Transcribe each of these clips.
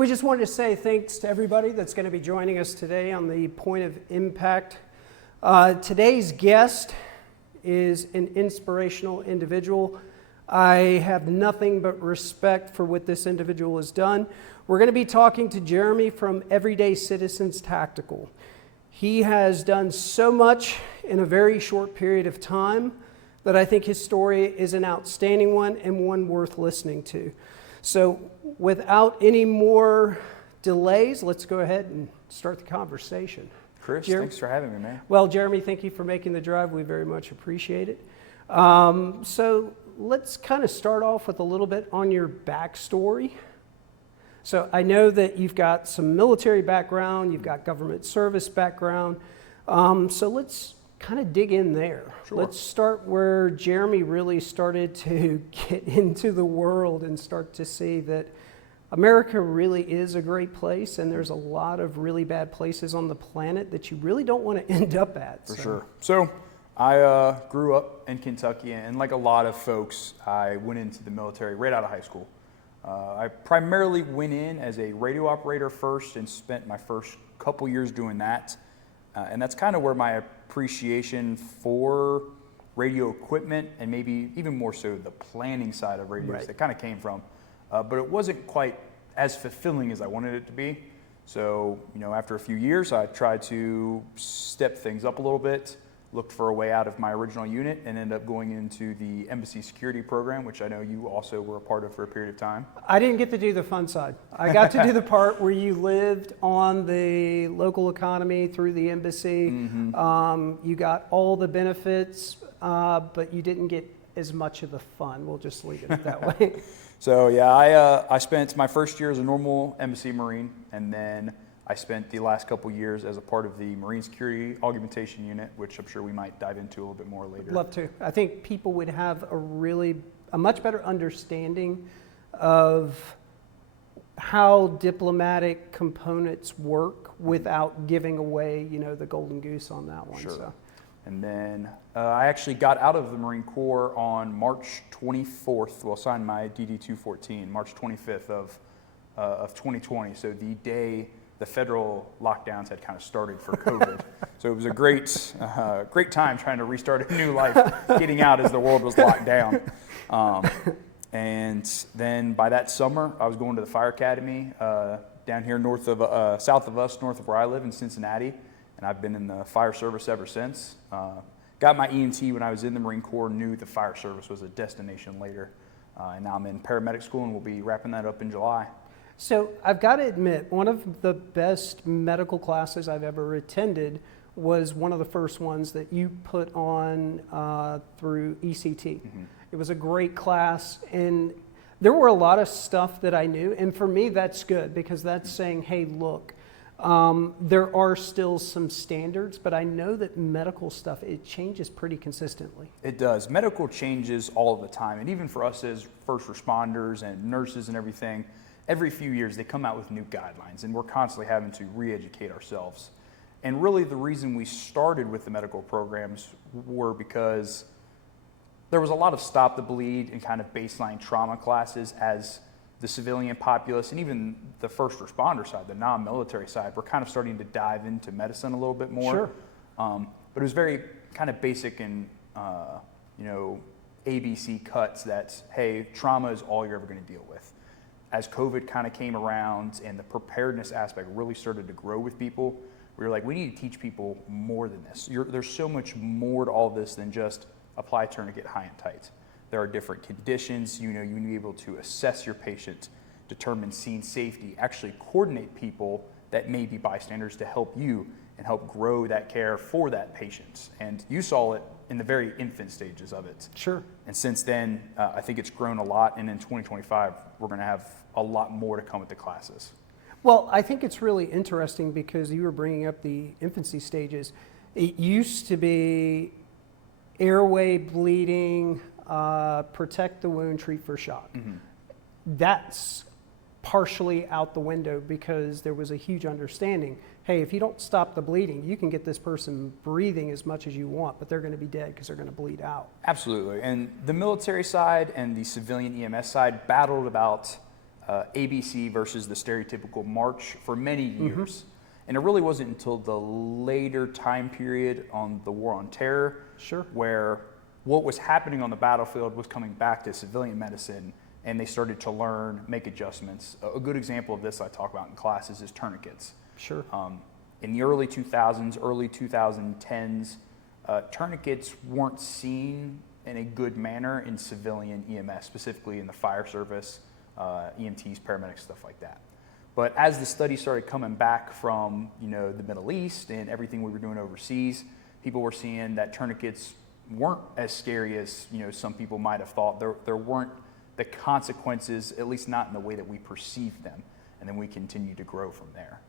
we just wanted to say thanks to everybody that's going to be joining us today on the Point of Impact. Today's guest is an inspirational individual. I have nothing but respect for what this individual has done. We're going to be talking to Jeremy from Everyday Citizens Tactical. He has done so much in a very short period of time that I think his story is an outstanding one and one worth listening to. So without any more delays, let's go ahead and start the conversation. Chris, thanks for having me, man. Well, Jeremy, thank you for making the drive. We very much appreciate it. So let's kind of start off with a little bit on your backstory. So I know that you've got some military background, you've got government service background. So let's kind of dig in there. Sure. Let's start where Jeremy really started to get into the world and start to see that America really is a great place, and there's a lot of really bad places on the planet that you really don't want to end up at. For sure. So I grew up in Kentucky, and like a lot of folks, I went into the military right out of high school. I primarily went in as a radio operator first and spent my first couple years doing that. And that's kind of where my appreciation for radio equipment and maybe even more so the planning side of radios that kind of came from. But it wasn't quite as fulfilling as I wanted it to be. So, after a few years, I tried to step things up a little bit, looked for a way out of my original unit, and ended up going into the embassy security program, which I know you also were a part of for a period of time. I didn't get to do the fun side. I got to do the part where you lived on the local economy through the embassy. Mm-hmm. You got all the benefits, but you didn't get as much of the fun. We'll just leave it that way. So yeah, I spent my first year as a normal embassy Marine, and then I spent the last couple years as a part of the Marine Security Augmentation Unit, which I'm sure we might dive into a little bit more later. Love to. I think people would have a much better understanding of how diplomatic components work without giving away, the golden goose on that one. Sure. So. And then I actually got out of the Marine Corps on March 24th. Well, signed my DD-214, March 25th of 2020. So the day the federal lockdowns had kind of started for COVID. So it was a great time trying to restart a new life, getting out as the world was locked down. And then by that summer, I was going to the fire academy down here south of us, north of where I live in Cincinnati. And I've been in the fire service ever since. Got my EMT when I was in the Marine Corps, knew the fire service was a destination later. And now I'm in paramedic school, and we'll be wrapping that up in July. So I've got to admit, one of the best medical classes I've ever attended was one of the first ones that you put on through ECT. Mm-hmm. It was a great class, and there were a lot of stuff that I knew, and for me that's good because that's saying, hey, look, there are still some standards, but I know that medical stuff, it changes pretty consistently. It does. Medical changes all of the time, and even for us as first responders and nurses and everything, every few years they come out with new guidelines, and we're constantly having to re-educate ourselves. And really the reason we started with the medical programs were because there was a lot of stop the bleed and kind of baseline trauma classes as the civilian populace and even the first responder side, the non-military side, we're kind of starting to dive into medicine a little bit more. Sure. But it was very kind of basic and, ABC cuts that, hey, trauma is all you're ever going to deal with. As COVID kind of came around and the preparedness aspect really started to grow with people, we were like, we need to teach people more than this. There's so much more to all this than just apply tourniquet high and tight. There are different conditions. You need to be able to assess your patient, determine scene safety, actually coordinate people that may be bystanders to help you and help grow that care for that patient. And you saw it in the very infant stages of it. Sure. And since then, I think it's grown a lot. And in 2025, we're going to have a lot more to come with the classes. Well, I think it's really interesting because you were bringing up the infancy stages. It used to be airway bleeding, protect the wound, treat for shock. Mm-hmm. That's partially out the window because there was a huge understanding. Hey, if you don't stop the bleeding, you can get this person breathing as much as you want, but they're going to be dead because they're going to bleed out. Absolutely. And the military side and the civilian EMS side battled about ABC versus the stereotypical march for many years. And it really wasn't until the later time period on the War on Terror, where what was happening on the battlefield was coming back to civilian medicine, and they started to learn, make adjustments. A good example of this I talk about in classes is tourniquets. In the early 2000s, early 2010s, tourniquets weren't seen in a good manner in civilian EMS, specifically in the fire service, EMTs, paramedics, stuff like that. But as the study started coming back from the Middle East and everything we were doing overseas, people were seeing that tourniquets weren't as scary as some people might have thought. There weren't the consequences, at least not in the way that we perceived them, and then we continued to grow from there.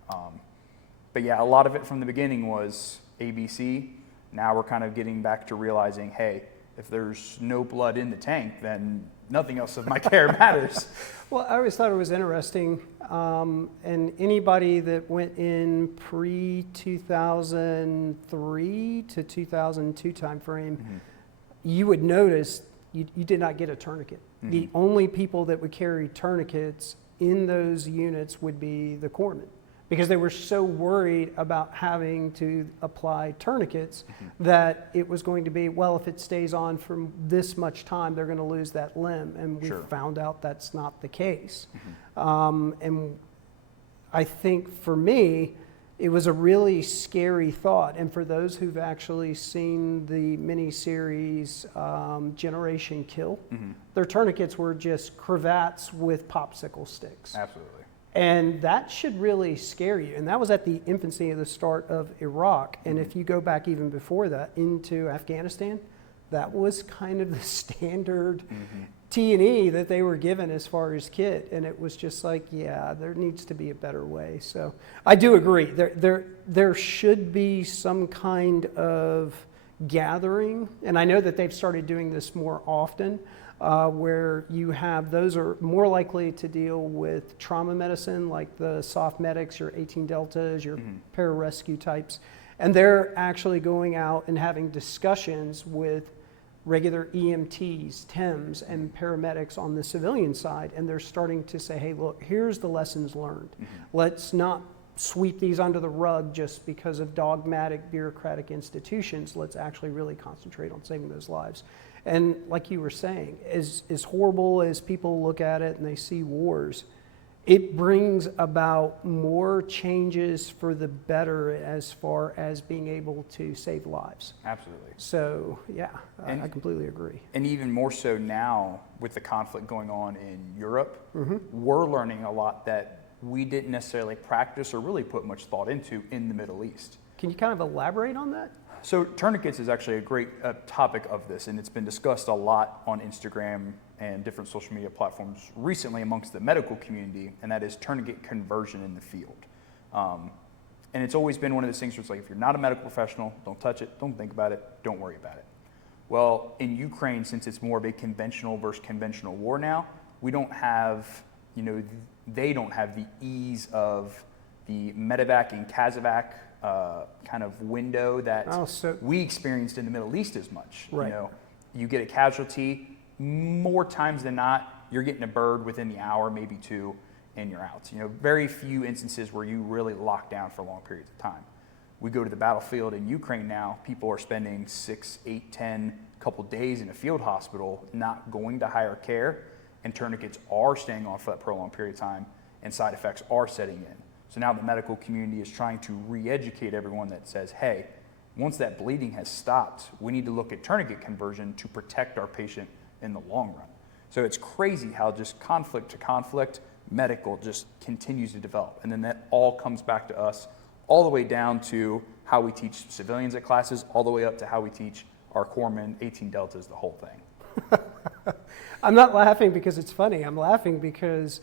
But yeah, a lot of it from the beginning was ABC. Now we're kind of getting back to realizing, hey, if there's no blood in the tank, then nothing else of my care matters. Well, I always thought it was interesting, and anybody that went in pre-2003 to 2002 timeframe, you would notice you did not get a tourniquet. The only people that would carry tourniquets in those units would be the corpsmen, because they were so worried about having to apply tourniquets that it was going to be, well, if it stays on for this much time, they're going to lose that limb. And we found out that's not the case. And I think for me, it was a really scary thought. And for those who've actually seen the miniseries Generation Kill, their tourniquets were just cravats with popsicle sticks. Absolutely. And that should really scare you. And that was at the infancy of the start of Iraq. And if you go back even before that into Afghanistan, that was kind of the standard T&E that they were given as far as kit. And it was just like, yeah, there needs to be a better way. So I do agree. There should be some kind of gathering. And I know that they've started doing this more often. Where you have, those are more likely to deal with trauma medicine, like the soft medics, your 18 deltas, your pararescue types. And they're actually going out and having discussions with regular EMTs, TEMs, and paramedics on the civilian side. And they're starting to say, hey, look, here's the lessons learned. Let's not sweep these under the rug just because of dogmatic bureaucratic institutions. Let's actually really concentrate on saving those lives. And like you were saying, as horrible as people look at it and they see wars, it brings about more changes for the better as far as being able to save lives. Absolutely. So, yeah, I completely agree. And even more so now with the conflict going on in Europe, we're learning a lot that we didn't necessarily practice or really put much thought into in the Middle East. Can you kind of elaborate on that? So tourniquets is actually a great topic of this, and it's been discussed a lot on Instagram and different social media platforms recently amongst the medical community, and that is tourniquet conversion in the field. And it's always been one of those things where it's like, if you're not a medical professional, don't touch it, don't think about it, don't worry about it. Well, in Ukraine, since it's more of a conventional versus conventional war now, we don't have, they don't have the ease of the medevac and Kazovac kind of window that we experienced in the Middle East as much. Right. You get a casualty, more times than not, you're getting a bird within the hour, maybe two, and you're out. Very few instances where you really lock down for long periods of time. We go to the battlefield in Ukraine now, people are spending 6, 8, 10, couple days in a field hospital, not going to higher care, and tourniquets are staying on for that prolonged period of time, and side effects are setting in. So now the medical community is trying to re-educate everyone that says, hey, once that bleeding has stopped, we need to look at tourniquet conversion to protect our patient in the long run. So it's crazy how just conflict to conflict, medical just continues to develop. And then that all comes back to us, all the way down to how we teach civilians at classes, all the way up to how we teach our corpsmen, 18 deltas, the whole thing. I'm not laughing because it's funny. I'm laughing because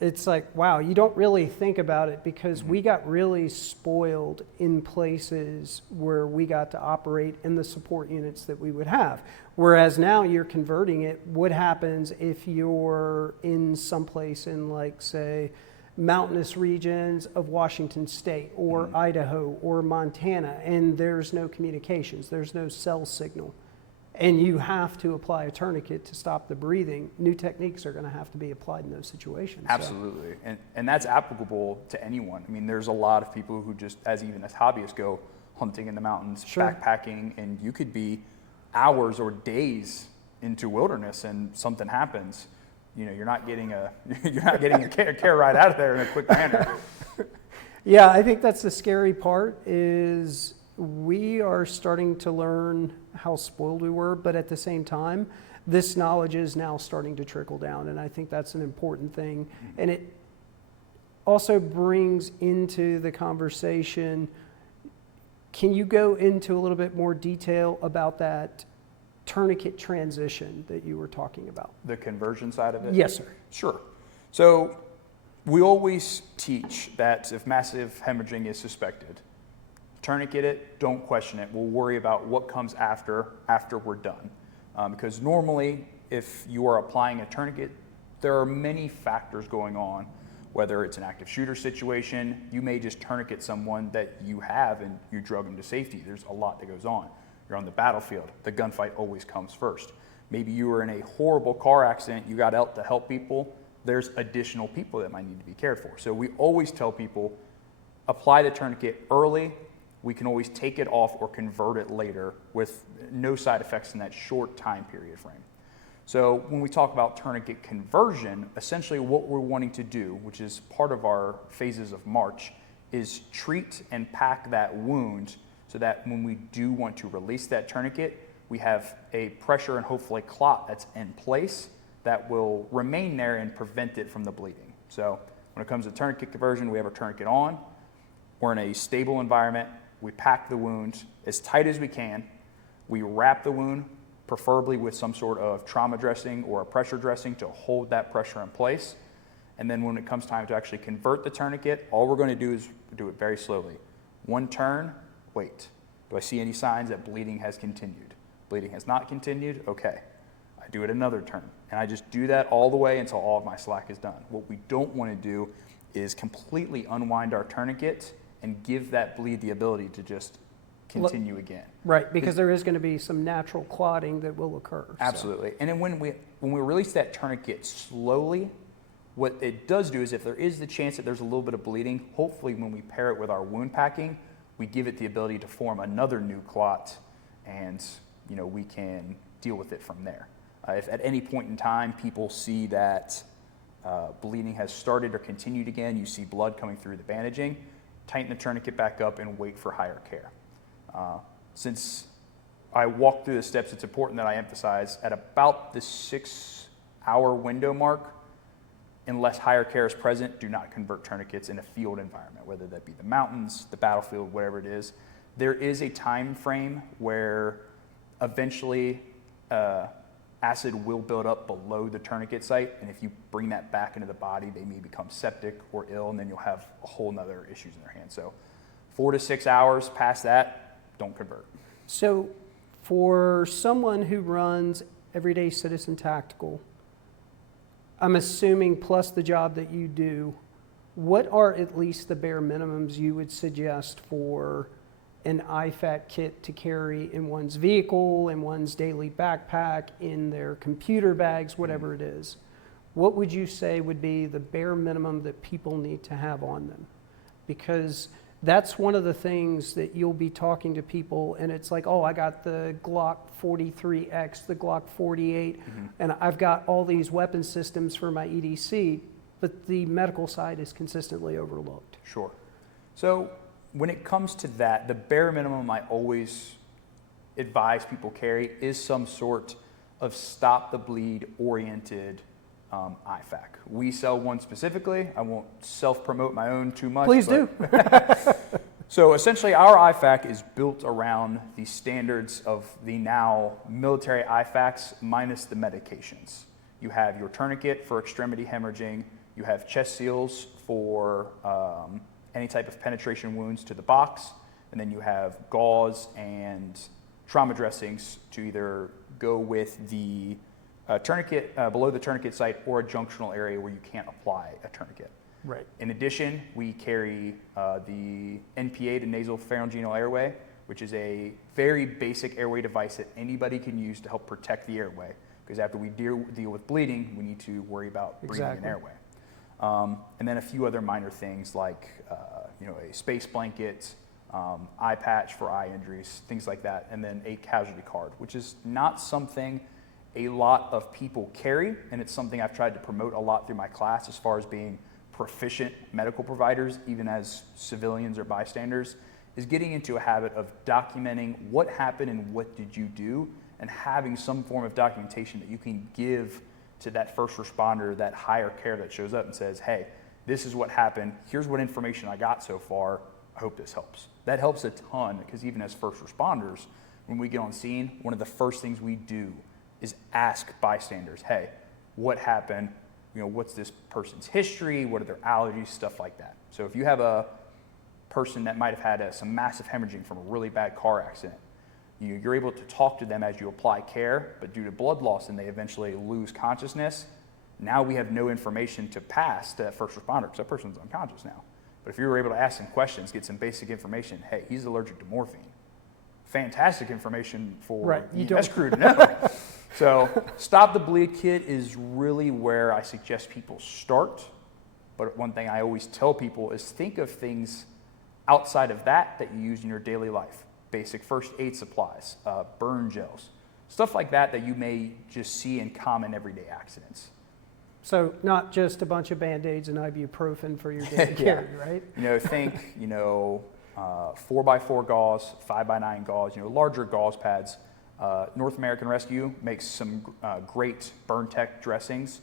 it's like, wow, you don't really think about it, because we got really spoiled in places where we got to operate in the support units that we would have. Whereas now you're converting it. What happens if you're in someplace in, like, say, mountainous regions of Washington State or Idaho or Montana, and there's no communications, there's no cell signal? and you have to apply a tourniquet to stop the breathing, new techniques are going to have to be applied in those situations. Absolutely. And that's applicable to anyone. I mean, there's a lot of people who just, even as hobbyists, go hunting in the mountains, Sure. backpacking, and you could be hours or days into wilderness and something happens. You know, you're not getting a care ride out of there in a quick manner. Yeah, I think that's the scary part is we are starting to learn how spoiled we were, but at the same time, this knowledge is now starting to trickle down, and I think that's an important thing. And it also brings into the conversation, can you go into a little bit more detail about that tourniquet transition that you were talking about? The conversion side of it? Yes, sir. Sure. So we always teach that if massive hemorrhaging is suspected, tourniquet it, don't question it. We'll worry about what comes after we're done. Because normally, if you are applying a tourniquet, there are many factors going on, whether it's an active shooter situation, you may just tourniquet someone that you have and you drug them to safety. There's a lot that goes on. You're on the battlefield, the gunfight always comes first. Maybe you were in a horrible car accident, you got out to help people, there's additional people that might need to be cared for. So we always tell people, apply the tourniquet early. We can always take it off or convert it later with no side effects in that short time period frame. So when we talk about tourniquet conversion, essentially what we're wanting to do, which is part of our phases of March, is treat and pack that wound so that when we do want to release that tourniquet, we have a pressure and hopefully clot that's in place that will remain there and prevent it from the bleeding. So when it comes to tourniquet conversion, we have our tourniquet on. We're in a stable environment. We pack the wound as tight as we can. We wrap the wound, preferably with some sort of trauma dressing or a pressure dressing to hold that pressure in place. And then when it comes time to actually convert the tourniquet, all we're going to do is do it very slowly. One turn, wait. Do I see any signs that bleeding has continued? Bleeding has not continued? Okay. I do it another turn. And I just do that all the way until all of my slack is done. What we don't want to do is completely unwind our tourniquet and give that bleed the ability to just continue again. Right, because there is going to be some natural clotting that will occur. Absolutely. So. And then when we release that tourniquet slowly, what it does do is if there is the chance that there's a little bit of bleeding, hopefully when we pair it with our wound packing, we give it the ability to form another new clot, and we can deal with it from there. If at any point in time people see that bleeding has started or continued again, you see blood coming through the bandaging, tighten the tourniquet back up and wait for higher care. Since I walk through the steps, it's important that I emphasize at about the 6-hour window mark, unless higher care is present, do not convert tourniquets in a field environment, whether that be the mountains, the battlefield, whatever it is. There is a time frame where eventually acid will build up below the tourniquet site, and if you bring that back into the body, they may become septic or ill, and then you'll have a whole nother issues in their hands. So 4 to 6 hours past that, don't convert. So for someone who runs Everyday Citizen Tactical, I'm assuming plus the job that you do, what are at least the bare minimums you would suggest for an IFAK kit to carry in one's vehicle, in one's daily backpack, in their computer bags, whatever it is? What would you say would be the bare minimum that people need to have on them? Because that's one of the things that you'll be talking to people and it's like, oh, I got the Glock 43X, the Glock 48, and I've got all these weapon systems for my EDC, but the medical side is consistently overlooked. Sure. So when it comes to that, the bare minimum I always advise people carry is some sort of stop the bleed oriented IFAK. We sell one specifically. I won't self-promote my own too much. Please do. So essentially our IFAK is built around the standards of the now military IFAKs minus the medications. You have your tourniquet for extremity hemorrhaging. You have chest seals for any type of penetration wounds to the box. And then you have gauze and trauma dressings to either go with the tourniquet below the tourniquet site or a junctional area where you can't apply a tourniquet. Right. In addition, we carry the NPA, the nasal pharyngeal airway, which is a very basic airway device that anybody can use to help protect the airway. Because after we deal with bleeding, we need to worry about breathing Exactly. an airway. And then a few other minor things like a space blanket, eye patch for eye injuries, things like that, and then a casualty card, which is not something a lot of people carry, and it's something I've tried to promote a lot through my class as far as being proficient medical providers, even as civilians or bystanders, is getting into a habit of documenting what happened and what did you do, and having some form of documentation that you can give to that first responder, that higher care that shows up and says, hey, this is what happened, here's what information I got so far, I hope this helps. That helps a ton, because even as first responders, when we get on scene, one of the first things we do is ask bystanders, hey, what happened? What's this person's history? What are their allergies? Stuff like that. So if you have a person that might have had some massive hemorrhaging from a really bad car accident, you're able to talk to them as you apply care, but due to blood loss and they eventually lose consciousness, now we have no information to pass to that first responder because that person's unconscious now. But if you were able to ask some questions, get some basic information, hey, he's allergic to morphine. Fantastic information for the EMS crew to know. So Stop the Bleed Kit is really where I suggest people start. But one thing I always tell people is think of things outside of that you use in your daily life. Basic first aid supplies, burn gels, stuff like that you may just see in common everyday accidents. So not just a bunch of Band-Aids and ibuprofen for your daily carry, right? Think 4x4 gauze, 5x9 gauze, larger gauze pads. North American Rescue makes some great burn tech dressings,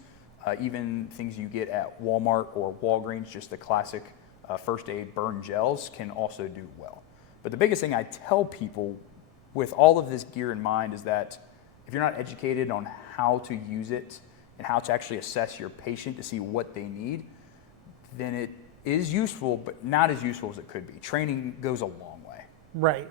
even things you get at Walmart or Walgreens, just the classic first aid burn gels can also do well. But the biggest thing I tell people with all of this gear in mind is that if you're not educated on how to use it and how to actually assess your patient to see what they need, then it is useful, but not as useful as it could be. Training goes a long way. Right.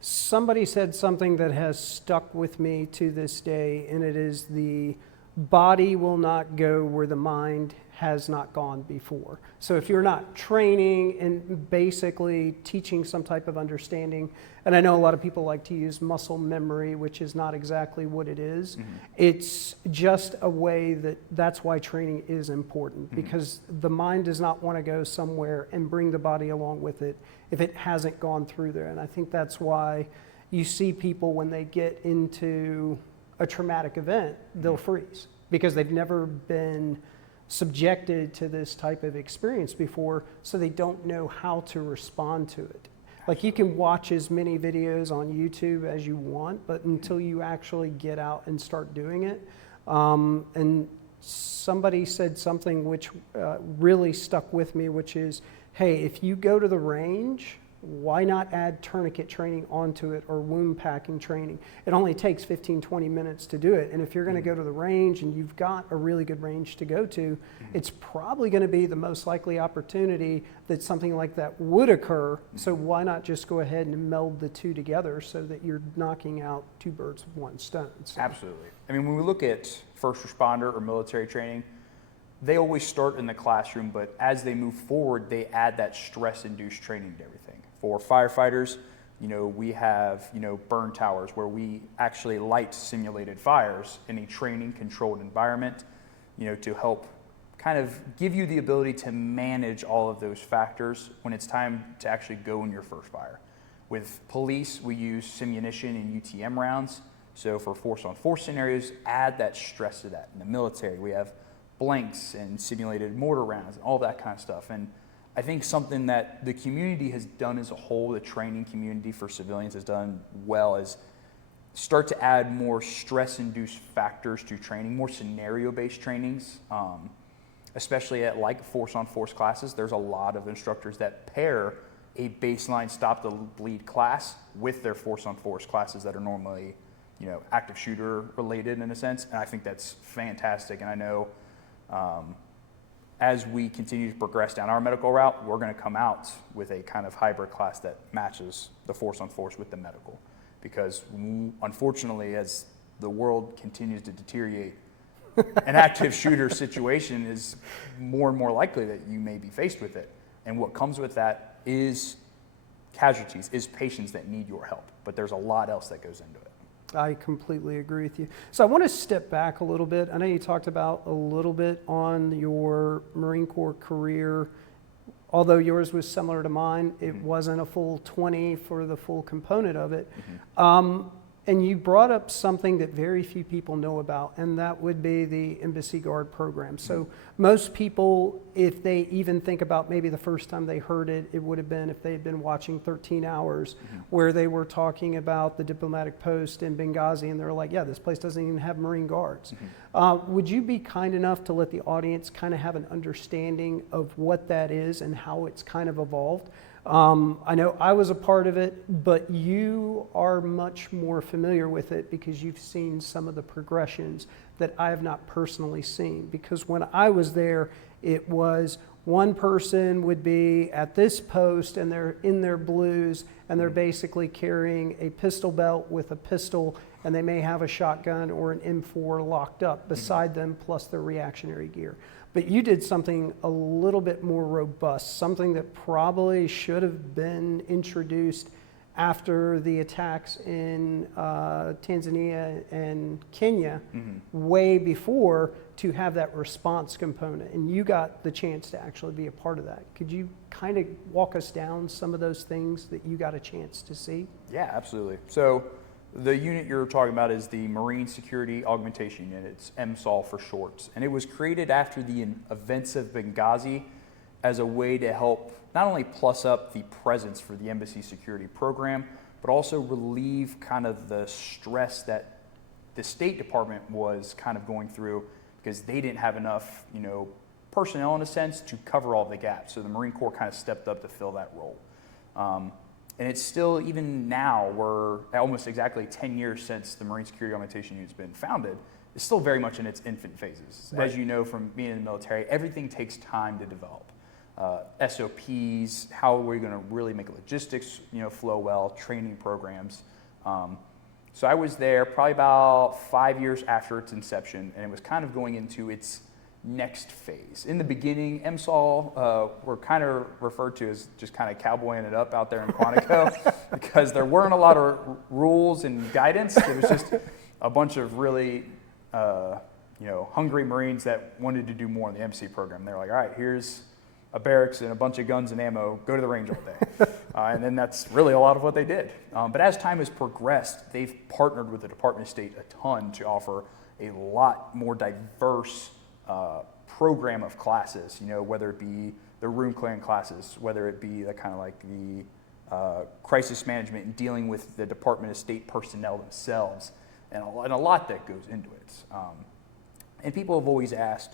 Somebody said something that has stuck with me to this day, and it is the body will not go where the mind has not gone before. So if you're not training and basically teaching some type of understanding, and I know a lot of people like to use muscle memory, which is not exactly what it is. Mm-hmm. It's just a way that's why training is important, because the mind does not want to go somewhere and bring the body along with it if it hasn't gone through there. And I think that's why you see people when they get into a traumatic event, they'll freeze because they've never been subjected to this type of experience before, so they don't know how to respond to it. Like, you can watch as many videos on YouTube as you want, but until you actually get out and start doing it. And somebody said something which really stuck with me, which is, hey, if you go to the range, why not add tourniquet training onto it or wound packing training? It only takes 15, 20 minutes to do it. And if you're going to go to the range and you've got a really good range to go to, it's probably going to be the most likely opportunity that something like that would occur. So why not just go ahead and meld the two together so that you're knocking out two birds with one stone? So. Absolutely. I mean, when we look at first responder or military training, they always start in the classroom, but as they move forward, they add that stress-induced training to everything. For firefighters, we have, burn towers where we actually light simulated fires in a training controlled environment, to help kind of give you the ability to manage all of those factors when it's time to actually go in your first fire. With police, we use simunition and UTM rounds. So for force on force scenarios, add that stress to that. In the military, we have blanks and simulated mortar rounds and all that kind of stuff. And I think something that the community has done as a whole, the training community for civilians has done well, is start to add more stress-induced factors to training, more scenario-based trainings, especially at like force-on-force classes. There's a lot of instructors that pair a baseline stop the bleed class with their force-on-force classes that are normally, active shooter related in a sense, and I think that's fantastic. And I know as we continue to progress down our medical route, we're going to come out with a kind of hybrid class that matches the force-on-force with the medical. Because unfortunately, as the world continues to deteriorate, an active shooter situation is more and more likely that you may be faced with it. And what comes with that is casualties is patients that need your help, but there's a lot else that goes into it. I completely agree with you. So I want to step back a little bit. I know you talked about a little bit on your Marine Corps career. Although yours was similar to mine, it wasn't a full 20 for the full component of it. And you brought up something that very few people know about, and that would be the Embassy Guard program. So most people, if they even think about maybe the first time they heard it, it would have been if they had been watching 13 Hours, where they were talking about the diplomatic post in Benghazi, and they're like, yeah, this place doesn't even have Marine Guards. Would you be kind enough to let the audience kind of have an understanding of what that is and how it's kind of evolved? I know I was a part of it, but you are much more familiar with it because you've seen some of the progressions that I have not personally seen. Because when I was there, it was one person would be at this post and they're in their blues and they're basically carrying a pistol belt with a pistol, and they may have a shotgun or an M4 locked up beside them, plus their reactionary gear. But you did something a little bit more robust, something that probably should have been introduced after the attacks in Tanzania and Kenya, way before, to have that response component. And you got the chance to actually be a part of that. Could you kind of walk us down some of those things that you got a chance to see? Yeah, absolutely. So the unit you're talking about is the Marine Security Augmentation Unit. It's MSAL for short. And it was created after the events of Benghazi as a way to help not only plus up the presence for the embassy security program, but also relieve kind of the stress that the State Department was kind of going through, because they didn't have enough, personnel in a sense to cover all the gaps. So the Marine Corps kind of stepped up to fill that role. And it's still, even now, we're almost exactly 10 years since the Marine Security Augmentation Unit's been founded, it's still very much in its infant phases. Right. As you know from being in the military, everything takes time to develop. SOPs, how are we going to really make logistics, flow well, training programs. So I was there probably about 5 years after its inception, and it was kind of going into its next phase. In the beginning, MSAL were kind of referred to as just kind of cowboying it up out there in Quantico because there weren't a lot of rules and guidance. It was just a bunch of really hungry Marines that wanted to do more in the MC program. They're like, all right, here's a barracks and a bunch of guns and ammo, go to the range all day. And then that's really a lot of what they did. But as time has progressed, they've partnered with the Department of State a ton to offer a lot more diverse program of classes, whether it be the room clearing classes, whether it be the kind of like the crisis management and dealing with the Department of State personnel themselves, and a lot that goes into it. And people have always asked,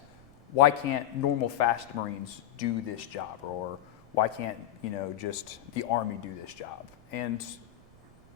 why can't normal fast Marines do this job? Or why can't, just the Army do this job? And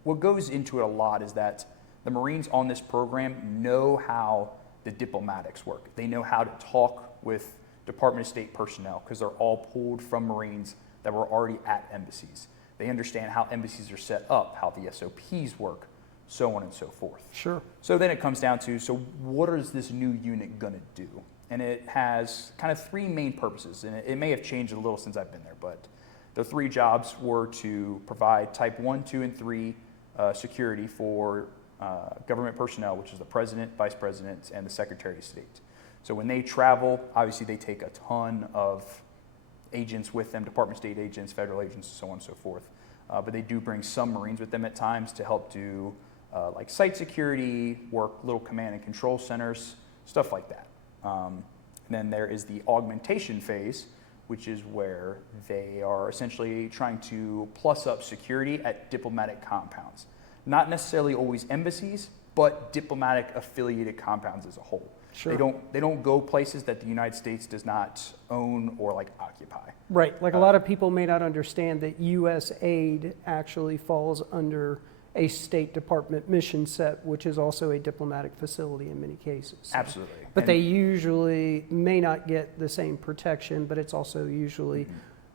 what goes into it a lot is that the Marines on this program know how the diplomatics work. They know how to talk with Department of State personnel because they're all pulled from Marines that were already at embassies. They understand how embassies are set up, how the SOPs work, so on and so forth. Sure. So then it comes down to, so what is this new unit going to do? And it has kind of three main purposes, and it may have changed a little since I've been there, but the three jobs were to provide type 1, 2, and 3 security for government personnel, which is the President, Vice President, and the Secretary of State. So when they travel, obviously they take a ton of agents with them, Department of State agents, federal agents, so on and so forth. But they do bring some Marines with them at times to help do like site security work, little command and control centers, stuff like that. Then there is the augmentation phase, which is where they are essentially trying to plus up security at diplomatic compounds. Not necessarily always embassies, but diplomatic affiliated compounds as a whole. Sure. They don't go places that the United States does not own or occupy. Right. Like a lot of people may not understand that U.S. aid actually falls under a State Department mission set, which is also a diplomatic facility in many cases. So. Absolutely. But they usually may not get the same protection, but it's also usually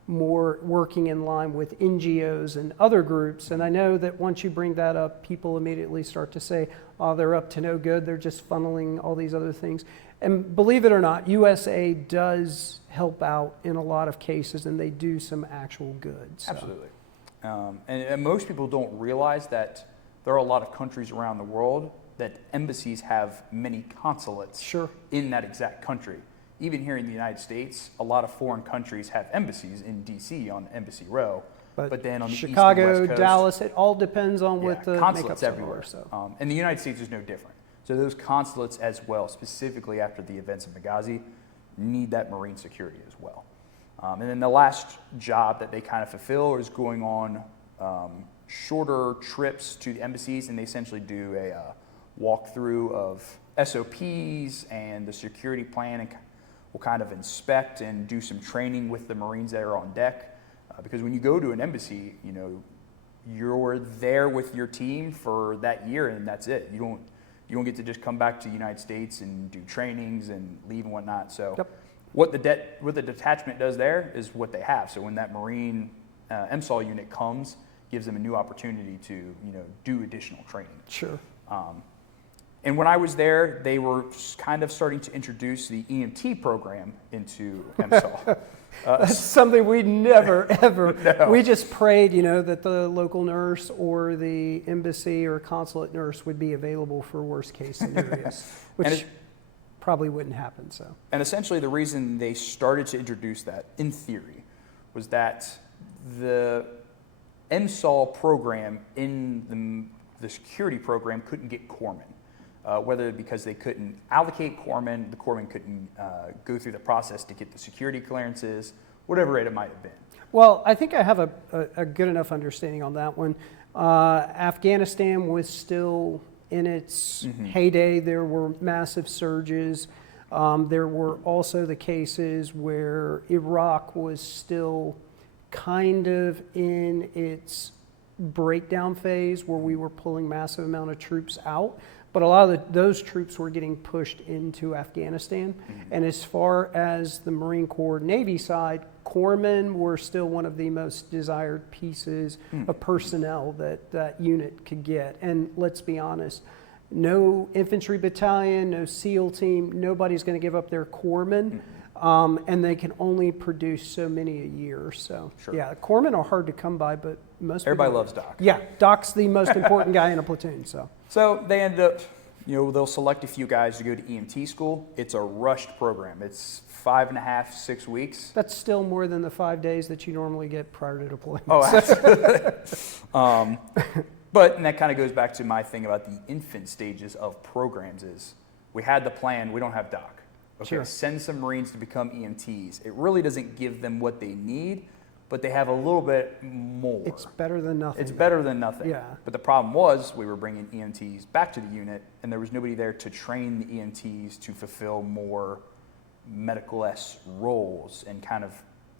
more working in line with NGOs and other groups. And I know that once you bring that up, people immediately start to say, oh, they're up to no good. They're just funneling all these other things. And believe it or not, USA does help out in a lot of cases, and they do some actual good. So. Absolutely. And most people don't realize that there are a lot of countries around the world that embassies have many consulates Sure. in that exact country. Even here in the United States, a lot of foreign countries have embassies in D.C. on Embassy Row, but then on the Chicago, East and West Coast, Dallas, it all depends on what the consulates makeups everywhere. are. So. And the United States is no different. So those consulates as well, specifically after the events of Benghazi, need that marine security as well. And then the last job that they kind of fulfill is going on shorter trips to the embassies, and they essentially do a walkthrough of SOPs and the security plan, and will kind of inspect and do some training with the Marines that are on deck. Because when you go to an embassy, you know, you're there with your team for that year, and that's it. You don't get to just come back to the United States and do trainings and leave and whatnot. So Yep. what the detachment does there is what they have. So when that Marine MSOL unit comes, gives them a new opportunity to, you know, do additional training. Sure. And when I was there, they were kind of starting to introduce the EMT program into MSOL. That's something we never, ever, No. we just prayed, you know, that the local nurse or the embassy or consulate nurse would be available for worst case scenarios, which probably wouldn't happen, so. And essentially the reason they started to introduce that, in theory, was that the MSOL program in the security program couldn't get corpsmen. Whether because they couldn't allocate corpsmen, the corpsmen couldn't go through the process to get the security clearances, whatever it might have been. Well, I think I have a good enough understanding on that one. Afghanistan was still in its heyday. There were massive surges. There were also the cases where Iraq was still kind of in its breakdown phase where we were pulling massive amount of troops out. But a lot of those troops were getting pushed into Afghanistan. And as far as the Marine Corps Navy side, corpsmen were still one of the most desired pieces of personnel that that unit could get. And let's be honest, no infantry battalion, no SEAL team, nobody's going to give up their corpsmen. And they can only produce so many a year. So, yeah, corpsmen are hard to come by, but most Everybody people loves Doc. Yeah, Doc's the most important guy in a platoon. So they ended up, you know, they'll select a few guys to go to EMT school. It's a rushed program. It's 5.5, 6 weeks. That's still more than the 5 days that you normally get prior to deployment. Oh, absolutely. But and that kind of goes back to my thing about the infant stages of programs is we had the plan, we don't have Doc. Okay, Sure. Send some Marines to become EMTs. It really doesn't give them what they need, but they have a little bit more. It's better than nothing. It's better than nothing. Yeah. But the problem was we were bringing EMTs back to the unit, and there was nobody there to train the EMTs to fulfill more medical-esque roles and kind of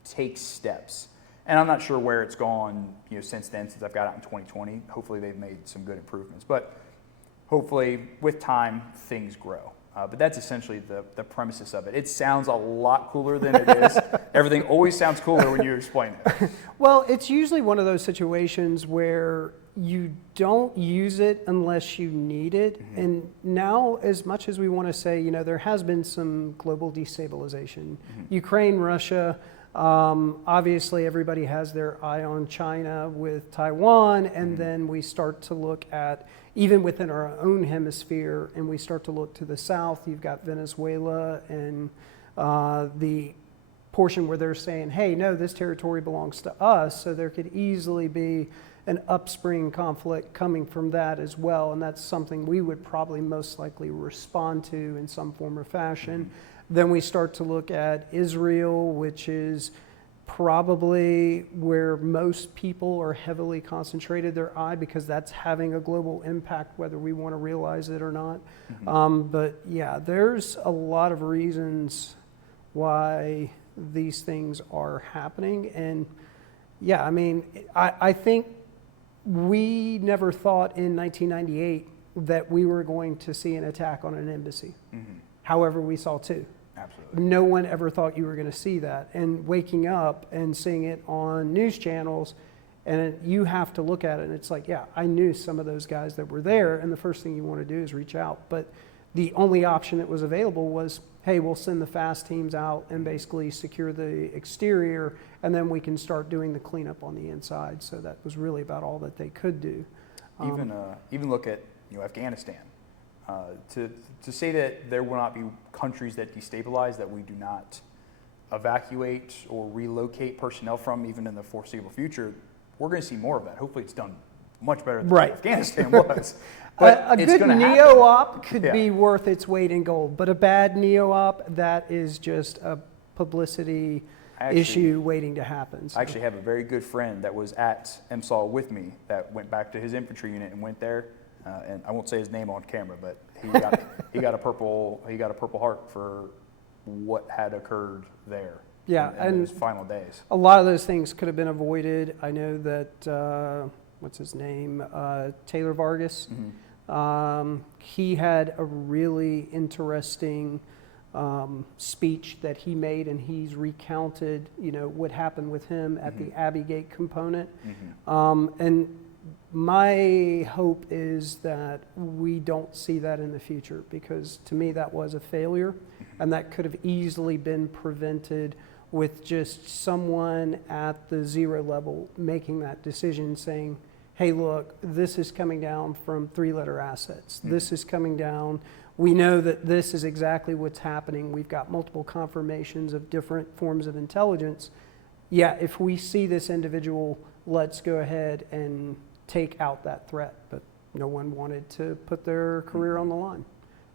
take steps. And I'm not sure where it's gone, you know, since then, since I've got out in 2020. Hopefully they've made some good improvements. But hopefully with time, things grow. But that's essentially the premises of it. It sounds a lot cooler than it is. Everything always sounds cooler when you explain it. Well, it's usually one of those situations where you don't use it unless you need it. And now, as much as we want to say, you know, there has been some global destabilization. Ukraine, Russia, obviously everybody has their eye on China with Taiwan, and then we start to look at, even within our own hemisphere, and we start to look to the south, you've got Venezuela and the portion where they're saying, hey, no, this territory belongs to us, so there could easily be an upspring conflict coming from that as well, and that's something we would probably most likely respond to in some form or fashion. Then we start to look at Israel, which is probably where most people are heavily concentrated their eye because that's having a global impact whether we want to realize it or not. But yeah, there's a lot of reasons why these things are happening. And yeah, I mean, I think we never thought in 1998 that we were going to see an attack on an embassy. However, we saw two. Absolutely. No one ever thought you were going to see that. And waking up and seeing it on news channels, and you have to look at it, and it's like, yeah, I knew some of those guys that were there, and the first thing you want to do is reach out. But the only option that was available was, hey, we'll send the fast teams out and basically secure the exterior, and then we can start doing the cleanup on the inside. So that was really about all that they could do. Even look at Afghanistan. To say that there will not be countries that destabilize that we do not evacuate or relocate personnel from, even in the foreseeable future, we're going to see more of that. Hopefully, it's done much better than Afghanistan was. But a good neo-op could be worth its weight in gold, but a bad neo-op, that is just a publicity issue waiting to happen. So. I actually have a very good friend that was at MSOL with me that went back to his infantry unit and went there, and I won't say his name on camera, but he got a purple heart for what had occurred there. Yeah, in those final days. A lot of those things could have been avoided. I know that what's his name, Taylor Vargas. He had a really interesting speech that he made, and he's recounted, what happened with him at the Abbey Gate component. And my hope is that we don't see that in the future, because to me that was a failure, and that could have easily been prevented with just someone at the zero level making that decision, saying, hey, look, this is coming down from 3-letter assets. This is coming down. We know that this is exactly what's happening. We've got multiple confirmations of different forms of intelligence. Yeah, if we see this individual, let's go ahead and take out that threat. But no one wanted to put their career on the line.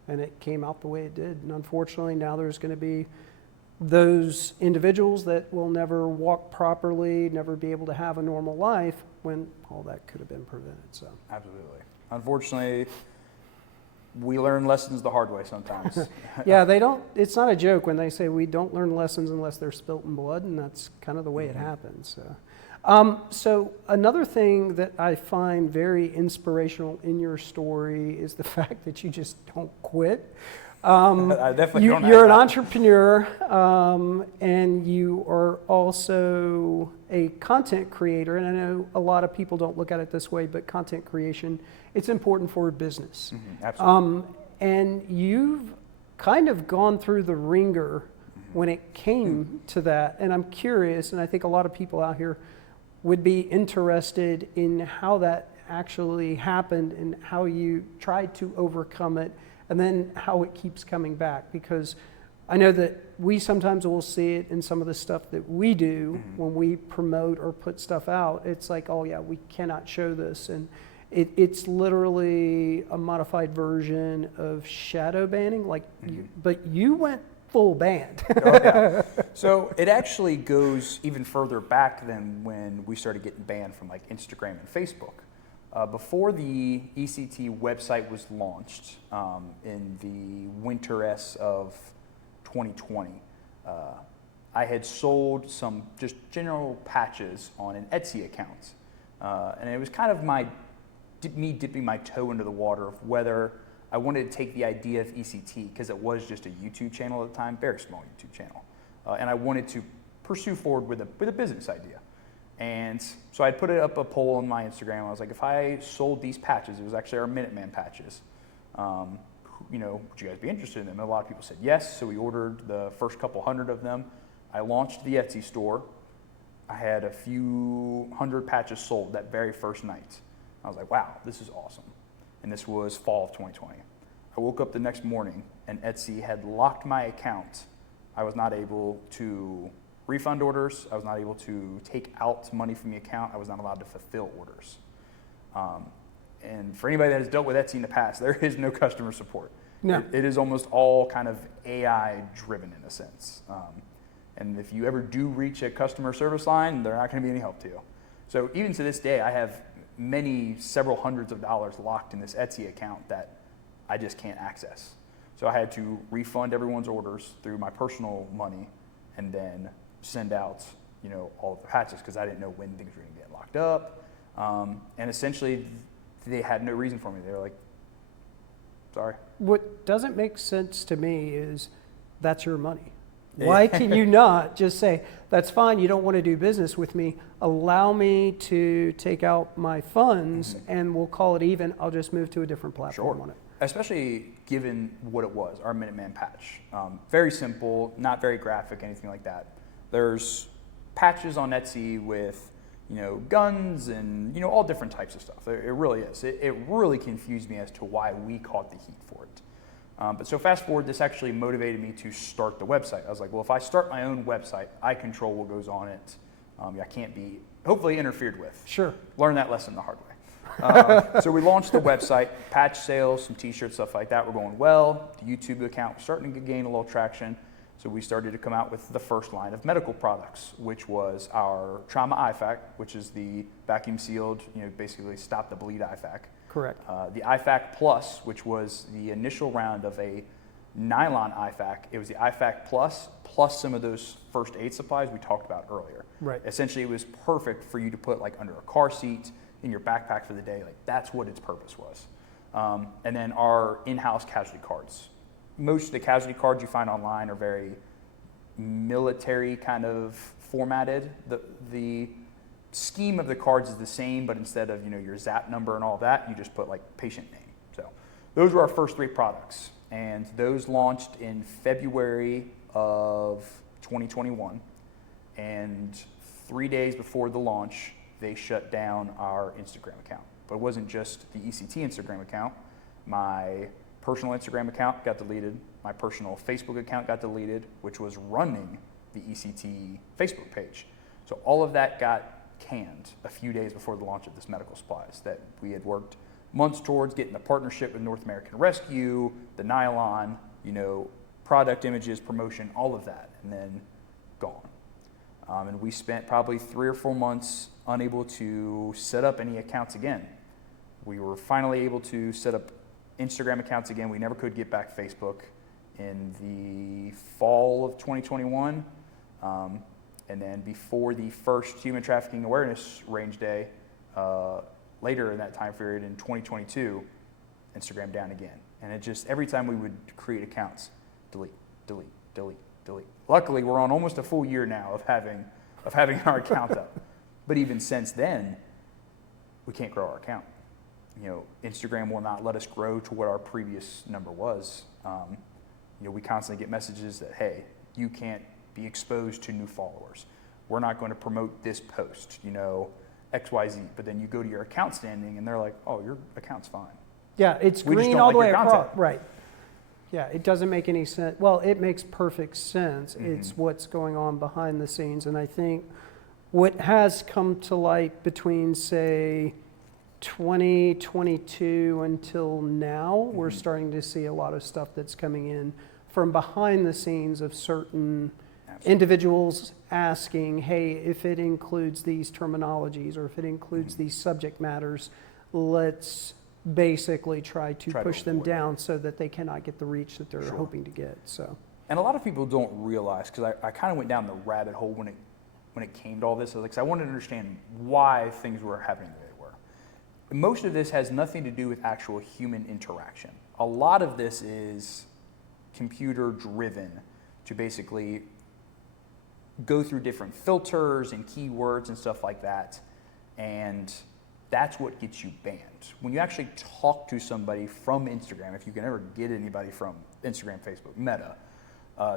And it came out the way it did. And unfortunately, now there's going to be those individuals that will never walk properly, never be able to have a normal life, when all that could have been prevented. So absolutely. Unfortunately, we learn lessons the hard way sometimes. Yeah, they don't. It's not a joke when they say we don't learn lessons unless they're spilt in blood, and that's kind of the way it happens. So another thing that I find very inspirational in your story is the fact that you just don't quit. I definitely don't. You're an entrepreneur, and you are also a content creator. And I know a lot of people don't look at it this way, but content creation, it's important for a business. Absolutely. And you've kind of gone through the ringer when it came to that. And I'm curious, and I think a lot of people out here would be interested in how that actually happened and how you tried to overcome it, and then how it keeps coming back. Because I know that we sometimes will see it in some of the stuff that we do when we promote or put stuff out. It's like, oh yeah, we cannot show this. And it's literally a modified version of shadow banning. But you went full band. So it actually goes even further back than when we started getting banned from like Instagram and Facebook. Before the ECT website was launched in the winter-s of 2020, I had sold some just general patches on an Etsy account. And it was kind of me dipping my toe into the water of whether I wanted to take the idea of ECT, because it was just a YouTube channel at the time, very small YouTube channel. And I wanted to pursue forward with a business idea. And so I put up a poll on my Instagram. I was like, if I sold these patches, it was actually our Minuteman patches, would you guys be interested in them? And a lot of people said yes, so we ordered the first couple hundred of them. I launched the Etsy store. I had a few hundred patches sold that very first night. I was like, wow, this is awesome. And this was fall of 2020. I woke up the next morning and Etsy had locked my account. I was not able to refund orders. I was not able to take out money from the account. I was not allowed to fulfill orders. And for anybody that has dealt with Etsy in the past, there is no customer support. No. It is almost all kind of AI driven in a sense. And if you ever do reach a customer service line, they're not going to be any help to you. So even to this day, I have several hundreds of dollars locked in this Etsy account that I just can't access. So I had to refund everyone's orders through my personal money and then send out, all of the patches, because I didn't know when things were going to get locked up. And essentially, they had no reason for me. They were like, sorry. What doesn't make sense to me is that's your money. Why can you not just say, that's fine, you don't want to do business with me, allow me to take out my funds and we'll call it even, I'll just move to a different platform on it. especially given what it was, our Minuteman patch. Very simple, not very graphic, anything like that. There's patches on Etsy with, guns and, all different types of stuff. It really is. It really confused me as to why we caught the heat for it. But so fast forward, this actually motivated me to start the website. I was like, well, if I start my own website, I control what goes on it. I can't be, hopefully, interfered with. Sure. Learn that lesson the hard way. So we launched the website, patch sales, some t-shirts, stuff like that were going well. The YouTube account was starting to gain a little traction. So we started to come out with the first line of medical products, which was our trauma IFAC, which is the vacuum sealed, basically stop the bleed IFAC. Correct. The IFAC Plus, which was the initial round of a nylon IFAC. It was the IFAC Plus some of those first aid supplies we talked about earlier. Right. Essentially, it was perfect for you to put like under a car seat, in your backpack for the day. Like that's what its purpose was. And then our in-house casualty cards. Most of the casualty cards you find online are very military kind of formatted. The scheme of the cards is the same, but instead of your ZAP number and all that, you just put like patient name. So those were our first 3 products, and those launched in February of 2021. And 3 days before the launch, they shut down our Instagram account. But it wasn't just the ECT Instagram account. My personal Instagram account got deleted. My personal Facebook account got deleted, which was running the ECT Facebook page. So all of that got canned a few days before the launch of this medical supplies that we had worked months towards getting the partnership with North American Rescue, the nylon, product images, promotion, all of that, and then gone. And we spent probably 3 or 4 months unable to set up any accounts again. We were finally able to set up Instagram accounts again. We never could get back Facebook in the fall of 2021. And then before the first Human Trafficking Awareness Range Day, later in that time period in 2022, Instagram down again. And it just, every time we would create accounts, delete, delete, delete, delete. Luckily, we're on almost a full year now of having our account up. But even since then, we can't grow our account. Instagram will not let us grow to what our previous number was. We constantly get messages that, hey, you can't be exposed to new followers. We're not going to promote this post, XYZ. But then you go to your account standing and they're like, oh, your account's fine. Yeah, it's We just green don't all like the way your across. content. Right. Yeah, it doesn't make any sense. Well, it makes perfect sense. Mm-hmm. It's what's going on behind the scenes. And I think what has come to light between, say, 2022 until now, we're starting to see a lot of stuff that's coming in from behind the scenes of certain individuals asking, hey, if it includes these terminologies or if it includes these subject matters, let's basically try to push them down so that they cannot get the reach that they're hoping to get. So, and a lot of people don't realize, because I kind of went down the rabbit hole when it came to all this. I wanted to understand why things were happening the way they were. Most of this has nothing to do with actual human interaction. A lot of this is computer driven to basically go through different filters and keywords and stuff like that, and that's what gets you banned. When you actually talk to somebody from Instagram, if you can ever get anybody from Instagram, Facebook, Meta,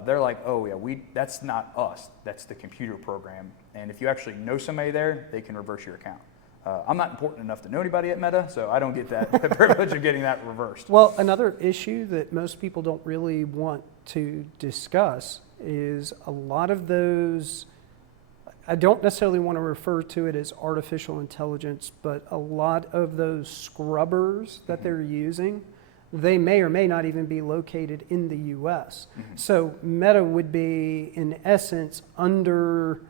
they're like, oh yeah, that's not us, that's the computer program. And if you actually know somebody there, they can reverse your account. I'm not important enough to know anybody at Meta, so I don't get that privilege of getting that reversed. well, another issue that most people don't really want to discuss is a lot of those, I don't necessarily want to refer to it as artificial intelligence, but a lot of those scrubbers that they're using, they may or may not even be located in the US. So Meta would be, in essence, under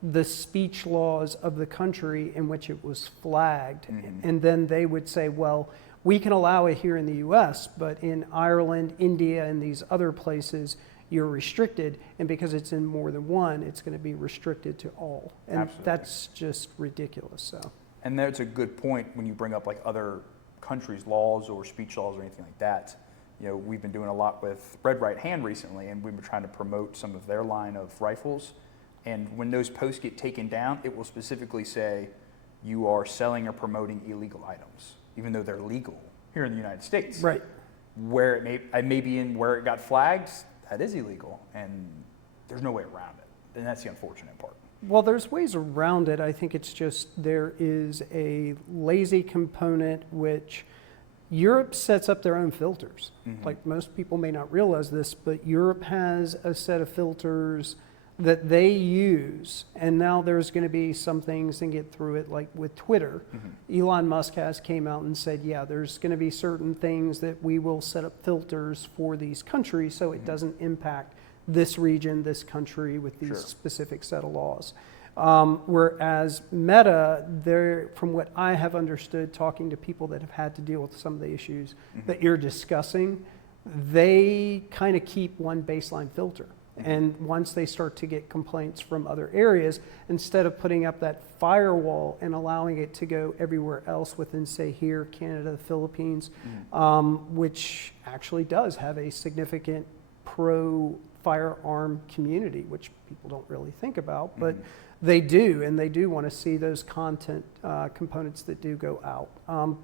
the speech laws of the country in which it was flagged. And then they would say, well, we can allow it here in the US, but in Ireland, India, and these other places, you're restricted, and because it's in more than one, it's going to be restricted to all. And Absolutely. That's just ridiculous. So, and that's a good point when you bring up like other countries' laws or speech laws or anything like that. We've been doing a lot with Red Right Hand recently, and we've been trying to promote some of their line of rifles. And when those posts get taken down, it will specifically say you are selling or promoting illegal items, even though they're legal here in the United States. right. where it may be in where it got flagged, that is illegal, and there's no way around it, and that's the unfortunate part. Well, there's ways around it. I think it's just there is a lazy component which Europe sets up their own filters. Like most people may not realize this, but Europe has a set of filters that they use, and now there's going to be some things and get through it, like with Twitter. Elon Musk has came out and said, yeah, there's going to be certain things that we will set up filters for these countries so it doesn't impact this region, this country with these specific set of laws. Whereas Meta, from what I have understood, talking to people that have had to deal with some of the issues that you're discussing, they kind of keep one baseline filter. And once they start to get complaints from other areas, instead of putting up that firewall and allowing it to go everywhere else within, say, here, Canada, the Philippines, which actually does have a significant pro-firearm community, which people don't really think about, but they do, and they do want to see those content components that do go out.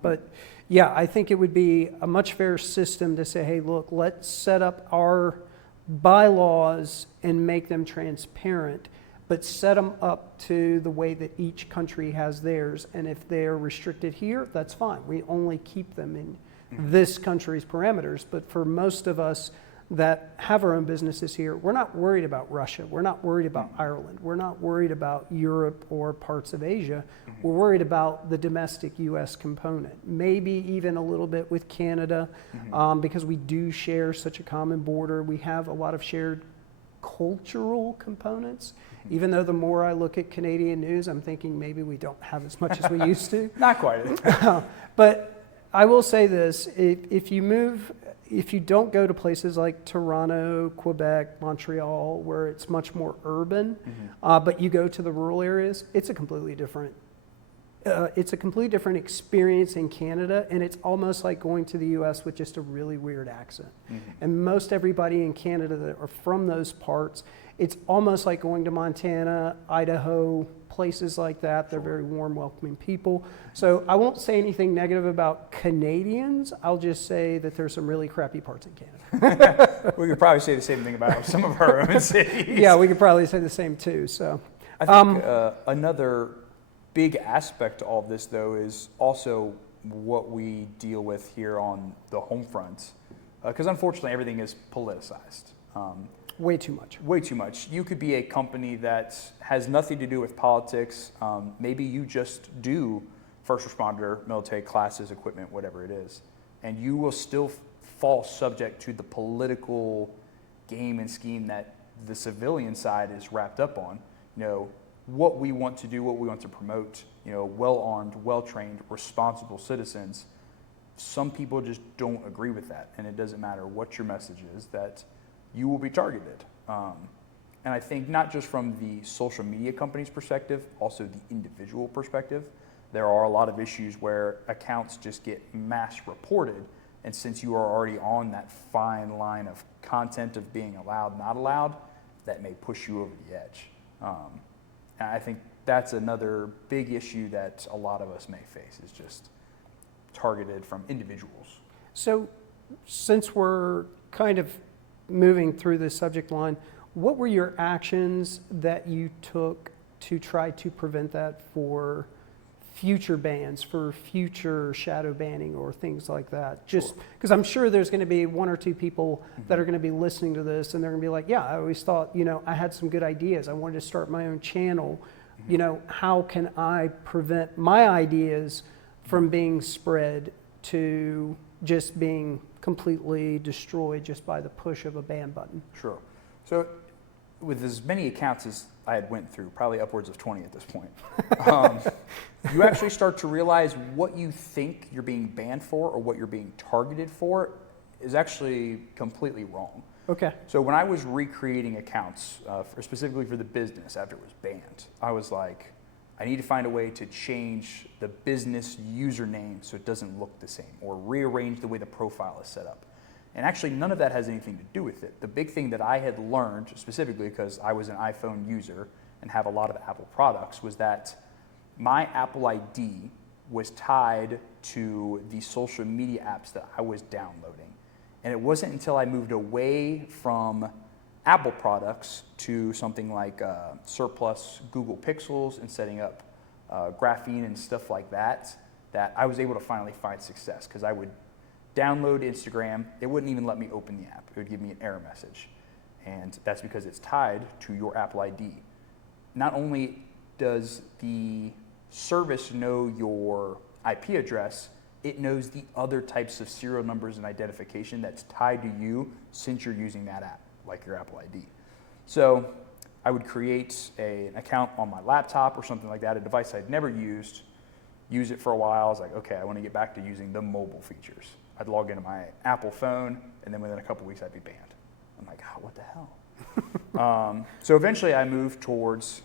But yeah, I think it would be a much fairer system to say, hey, look, let's set up our bylaws and make them transparent, but set them up to the way that each country has theirs. And if they're restricted here, that's fine. We only keep them in this country's parameters. But for most of us that have our own businesses here, we're not worried about Russia. We're not worried about Ireland. We're not worried about Europe or parts of Asia. We're worried about the domestic U.S. component, maybe even a little bit with Canada, because we do share such a common border. We have a lot of shared cultural components. Even though the more I look at Canadian news, I'm thinking maybe we don't have as much as we used to. Not quite. But I will say this, if you don't go to places like Toronto, Quebec, Montreal, where it's much more urban, but you go to the rural areas, it's a completely different experience in Canada, and it's almost like going to the U.S. with just a really weird accent. And most everybody in Canada that are from those parts, it's almost like going to Montana, Idaho, places like that. They're very warm, welcoming people. So I won't say anything negative about Canadians. I'll just say that there's some really crappy parts in Canada. We could probably say the same thing about some of our own cities. Yeah, we could probably say the same too. So I think another big aspect to all of this, though, is also what we deal with here on the home front, because unfortunately everything is politicized. Way too much. Way too much. You could be a company that has nothing to do with politics. Maybe you just do first responder, military classes, equipment, whatever it is, and you will still fall subject to the political game and scheme that the civilian side is wrapped up on. You know, what we want to do, what we want to promote, you know, well-armed, well-trained, responsible citizens. Some people just don't agree with that, and it doesn't matter what your message is, that you will be targeted. And I think not just from the social media company's perspective, also the individual perspective, there are a lot of issues where accounts just get mass reported, and since you are already on that fine line of content of being allowed, not allowed, that may push you over the edge. And I think that's another big issue that a lot of us may face, is just targeted from individuals. So since we're kind of moving through this subject line, what were your actions that you took to try to prevent that for future bans, for future shadow banning or things like that? Just because I'm sure there's going to be one or two people that are going to be listening to this, and they're going to be like, yeah, I always thought, you know, I had some good ideas. I wanted to start my own channel. You know, how can I prevent my ideas from being spread to just being completely destroyed just by the push of a ban button? Sure. So with as many accounts as I had went through, probably upwards of 20 at this point, you actually start to realize what you think you're being banned for or what you're being targeted for is actually completely wrong. Okay. So when I was recreating accounts, specifically for the business after it was banned, I was like, I need to find a way to change the business username so it doesn't look the same, or rearrange the way the profile is set up. And actually, none of that has anything to do with it. The big thing that I had learned, specifically because I was an iPhone user and have a lot of Apple products, was that my Apple ID was tied to the social media apps that I was downloading. And it wasn't until I moved away from Apple products to something like surplus Google Pixels and setting up graphene and stuff like that, that I was able to finally find success. Because I would download Instagram, it wouldn't even let me open the app. It would give me an error message. And that's because it's tied to your Apple ID. Not only does the service know your IP address, it knows the other types of serial numbers and identification that's tied to you since you're using that app, like your Apple ID. So I would create an account on my laptop or something like that, a device I'd never used, use it for a while. I was like, okay, I want to get back to using the mobile features. I'd log into my Apple phone, and then within a couple weeks, I'd be banned. I'm like, oh, what the hell? So eventually I moved towards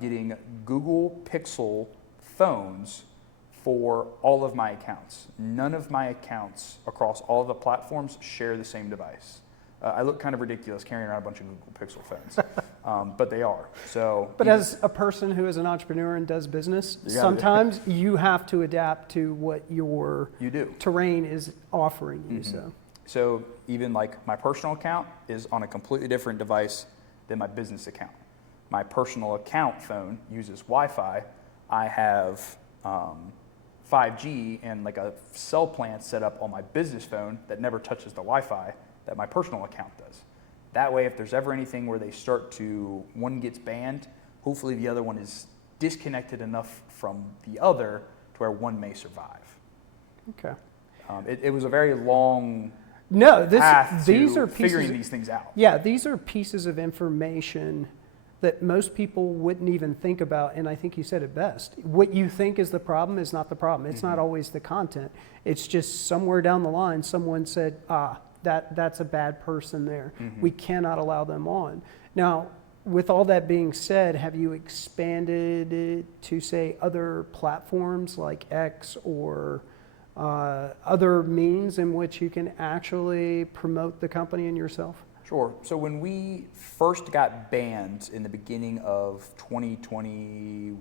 getting Google Pixel phones for all of my accounts. None of my accounts across all of the platforms share the same device. I look kind of ridiculous carrying around a bunch of Google Pixel phones, but they are. But as a person who is an entrepreneur and does business, sometimes you have to adapt to what your terrain is offering you. So even like my personal account is on a completely different device than my business account. My personal account phone uses Wi-Fi. I have 5G and like a cell plan set up on my business phone that never touches the Wi-Fi that my personal account does. That way, if there's ever anything where they start to, one gets banned, hopefully the other one is disconnected enough from the other to where one may survive. Okay. It was a very long path these are figuring these things out. Yeah, these are pieces of information that most people wouldn't even think about, and I think you said it best. What you think is the problem is not the problem. It's not always the content. It's just somewhere down the line, someone said, that's a bad person there. We cannot allow them on. Now, with all that being said, have you expanded it to, say, other platforms like X or other means in which you can actually promote the company and yourself? Sure. So when we first got banned in the beginning of 2022,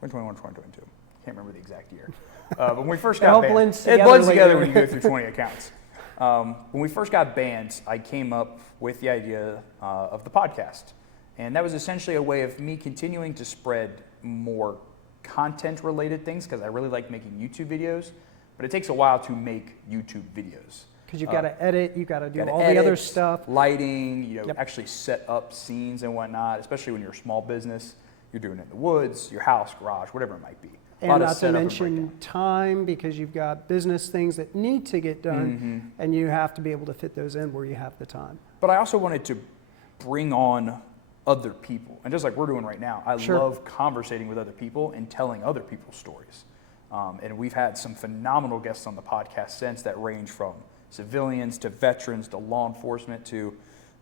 can't remember the exact year. But when we first got banned, it blends together when you go through 20 accounts. When we first got banned, I came up with the idea of the podcast. And that was essentially a way of me continuing to spread more content-related things because I really like making YouTube videos. But it takes a while to make YouTube videos. Because you've got to edit, you've got to do all the other stuff. Lighting, actually set up scenes and whatnot, especially when you're a small business. You're doing it in the woods, your house, garage, whatever it might be. And not to mention time, because you've got business things that need to get done, and you have to be able to fit those in where you have the time. But I also wanted to bring on other people. And just like we're doing right now, I love conversating with other people and telling other people's stories. And we've had some phenomenal guests on the podcast since that range from civilians to veterans to law enforcement to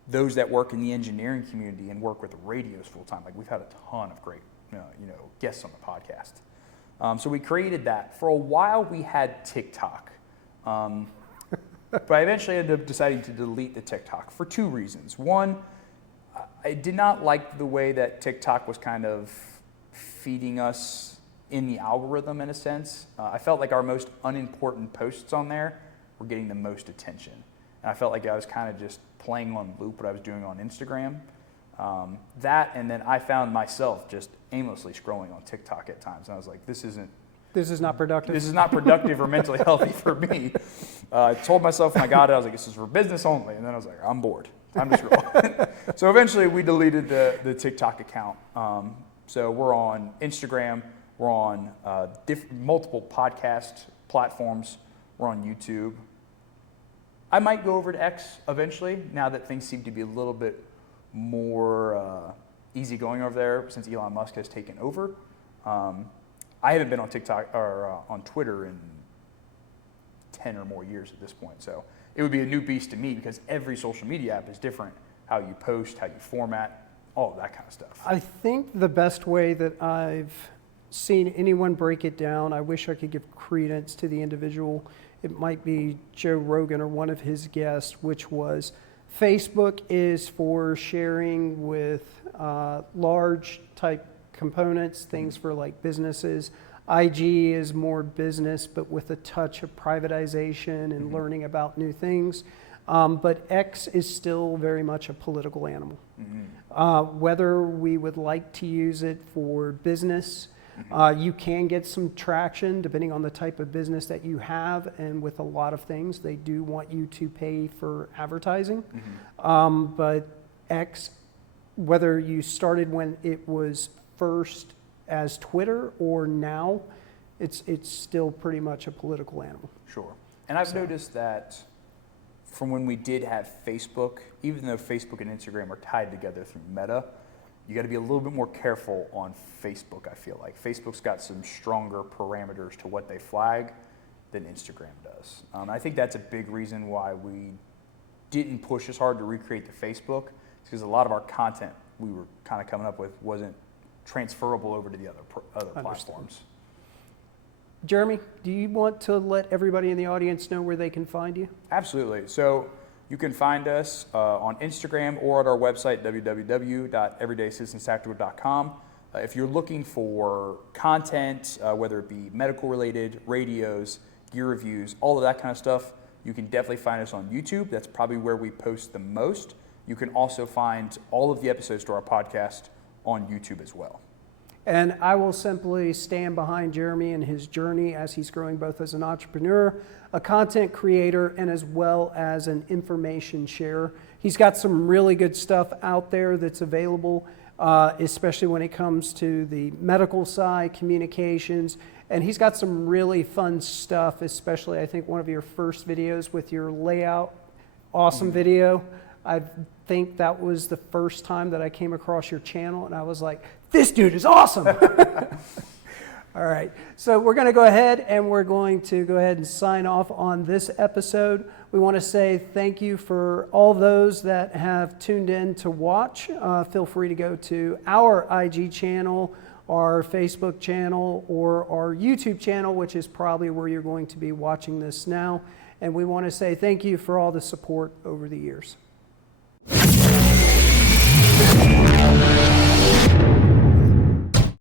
those that work in the engineering community and work with radios full time. Like we've had a ton of great guests on the podcast. So we created that. For a while we had TikTok. But I eventually ended up deciding to delete the TikTok for two reasons. One, I did not like the way that TikTok was kind of feeding us in the algorithm in a sense. I felt like our most unimportant posts on there were getting the most attention. And I felt like I was kind of just playing on loop what I was doing on Instagram. That, and then I found myself just aimlessly scrolling on TikTok at times. And I was like, this is not productive. This is not productive or mentally healthy for me. I told myself when I got it, I was like, this is for business only. And then I was like, I'm bored. Time to scroll. So eventually we deleted the TikTok account. So we're on Instagram. We're on multiple podcast platforms. We're on YouTube. I might go over to X eventually, now that things seem to be a little bit more easygoing over there since Elon Musk has taken over. I haven't been on TikTok or on Twitter in 10 or more years at this point. So it would be a new beast to me because every social media app is different. How you post, how you format, all of that kind of stuff. I think the best way that I've seen anyone break it down, I wish I could give credence to the individual. It might be Joe Rogan or one of his guests, which was Facebook is for sharing with large type components, things for like businesses. IG is more business, but with a touch of privatization and learning about new things. But X is still very much a political animal. Whether we would like to use it for business, you can get some traction depending on the type of business that you have, and with a lot of things, they do want you to pay for advertising. But X, whether you started when it was first as Twitter or now, it's still pretty much a political animal. Sure. And I've noticed that from when we did have Facebook, even though Facebook and Instagram are tied together through Meta, you got to be a little bit more careful on Facebook, I feel like. Facebook's got some stronger parameters to what they flag than Instagram does. I think that's a big reason why we didn't push as hard to recreate the Facebook, because a lot of our content we were kind of coming up with wasn't transferable over to the other platforms. Jeremy, do you want to let everybody in the audience know where they can find you? Absolutely. So you can find us on Instagram or at our website, www.everydaycitizenstactical.com. If you're looking for content, whether it be medical related, radios, gear reviews, all of that kind of stuff, you can definitely find us on YouTube. That's probably where we post the most. You can also find all of the episodes to our podcast on YouTube as well. And I will simply stand behind Jeremy and his journey as he's growing both as an entrepreneur, a content creator, and as well as an information sharer. He's got some really good stuff out there that's available, especially when it comes to the medical side, communications, and he's got some really fun stuff, especially I think one of your first videos with your layout, awesome video. I think that was the first time that I came across your channel, and I was like, this dude is awesome. All right, so we're going to go ahead and we're going to go ahead and sign off on this episode. We want to say thank you for all those that have tuned in to watch. Feel free to go to our IG channel, our Facebook channel, or our YouTube channel, which is probably where you're going to be watching this now. And we want to say thank you for all the support over the years.